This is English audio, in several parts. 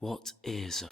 What is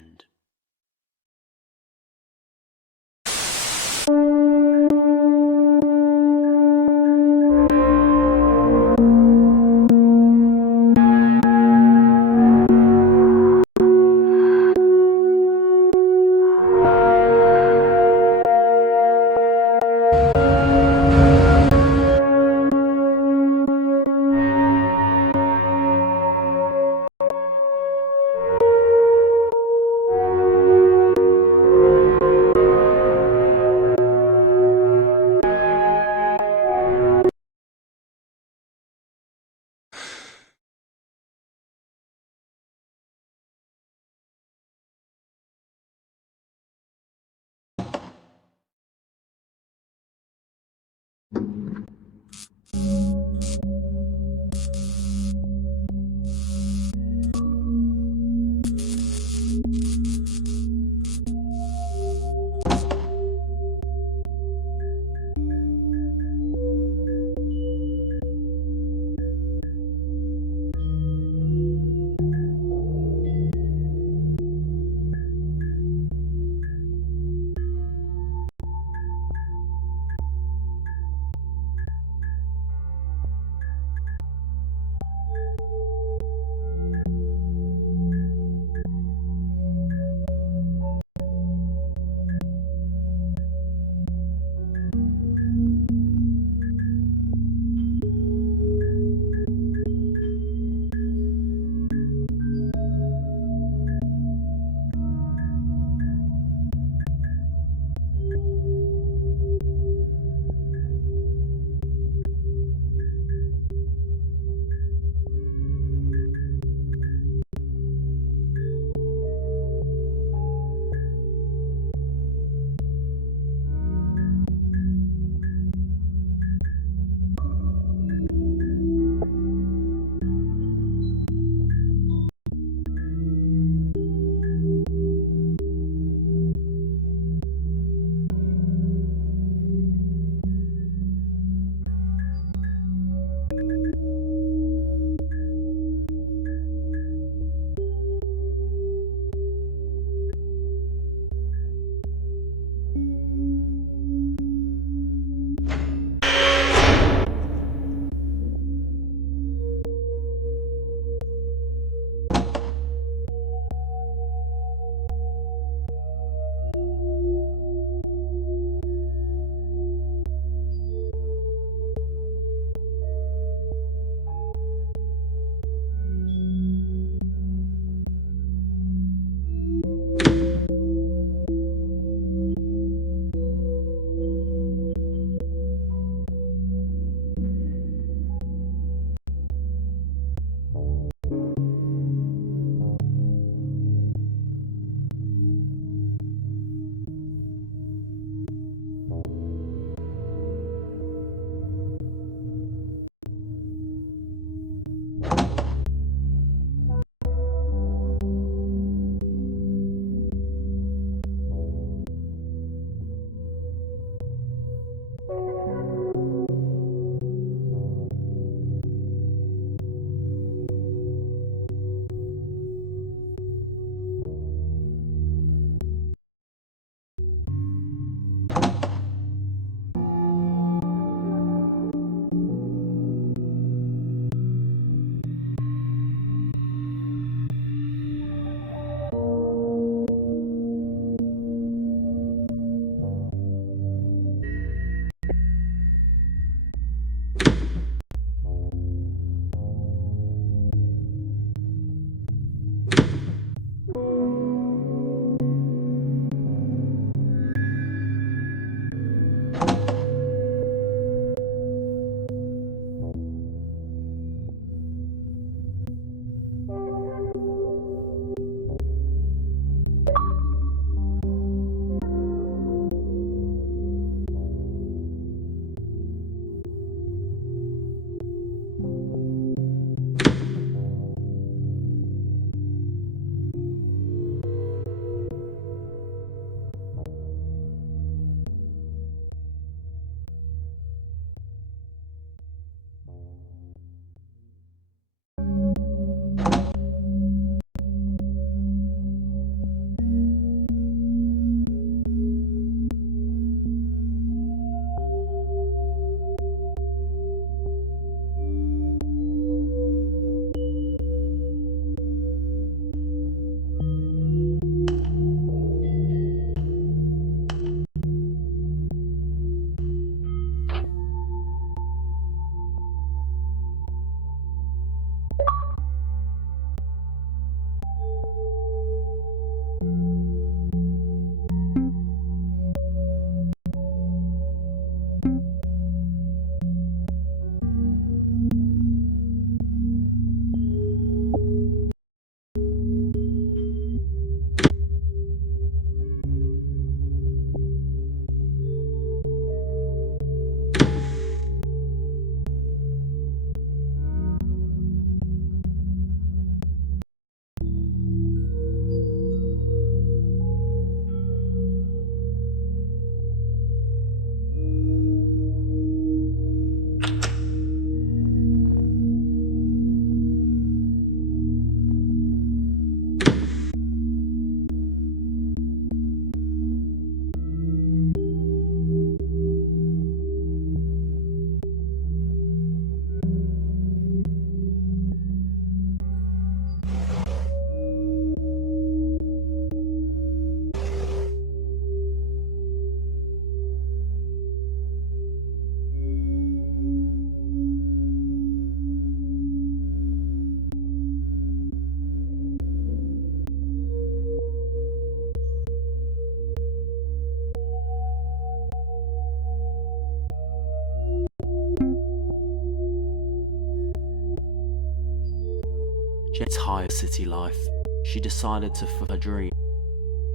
Jenny tired of city life. She decided to fulfill her dream,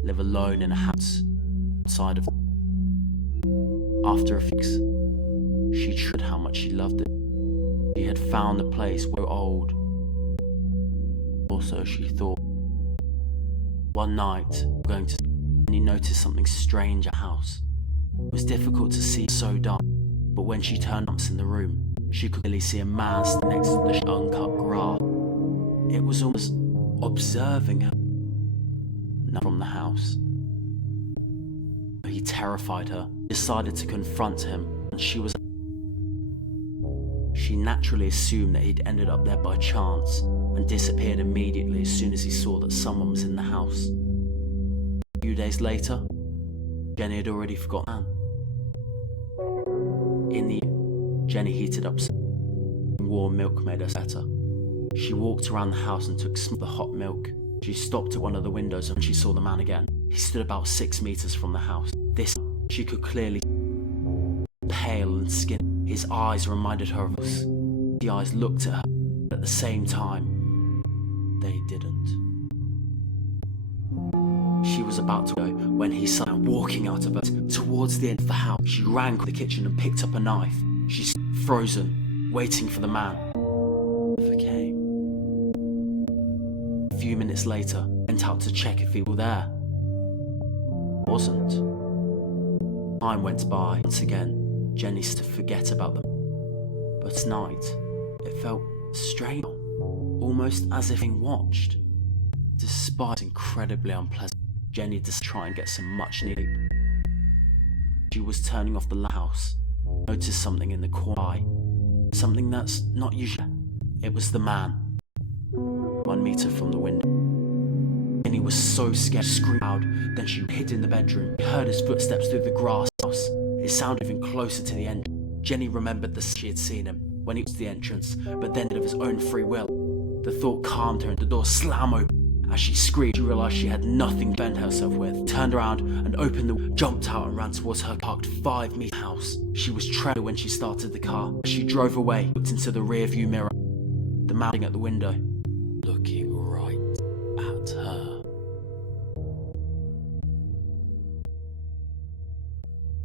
live alone in a house outside of. After a few weeks, she tried how much she loved it. She had found a place where old. Also, she thought. One night, going to, and he noticed something strange at the house. It was difficult to see, so dark, but when she turned lamps in the room, she could clearly see a man standing next to the uncut grass. It was almost observing her from the house. He terrified her, decided to confront him, and she naturally assumed that he'd ended up there by chance and disappeared immediately as soon as he saw that someone was in the house. A few days later, Jenny had already forgotten. In the evening, Jenny heated up some warm milk made her better. She walked around the house and took some of the hot milk. She stopped at one of the windows and she saw the man again. He stood about 6 meters from the house. This she could clearly see, pale and skinny. His eyes reminded her of us. The eyes looked at her, but at the same time, they didn't. She was about to go when he saw her walking out of it towards the end of the house. She ran to the kitchen and picked up a knife. She's frozen, waiting for the man. Never came. A few minutes later, went out to check if he were there. Wasn't. Time went by. Once again, Jenny started to forget about them. But tonight, it felt strange, almost as if being watched. Despite incredibly unpleasant, Jenny decided to try and get some much-needed sleep. She was turning off the house, noticed something in the corner, something that's not usual. It was the man, 1 meter from the window. Jenny was so scared, screamed loud, then she hid in the bedroom. She heard his footsteps through the grass house. It sounded even closer to the entrance. Jenny remembered she had seen him when he was at the entrance, but then of his own free will. The thought calmed her and the door slammed open. As she screamed, she realized she had nothing to defend herself with. Turned around and opened the door, jumped out and ran towards her parked 5 meter house. She was trembling when she started the car. As she drove away, looked into the rear view mirror. The man at the window, looking right at her.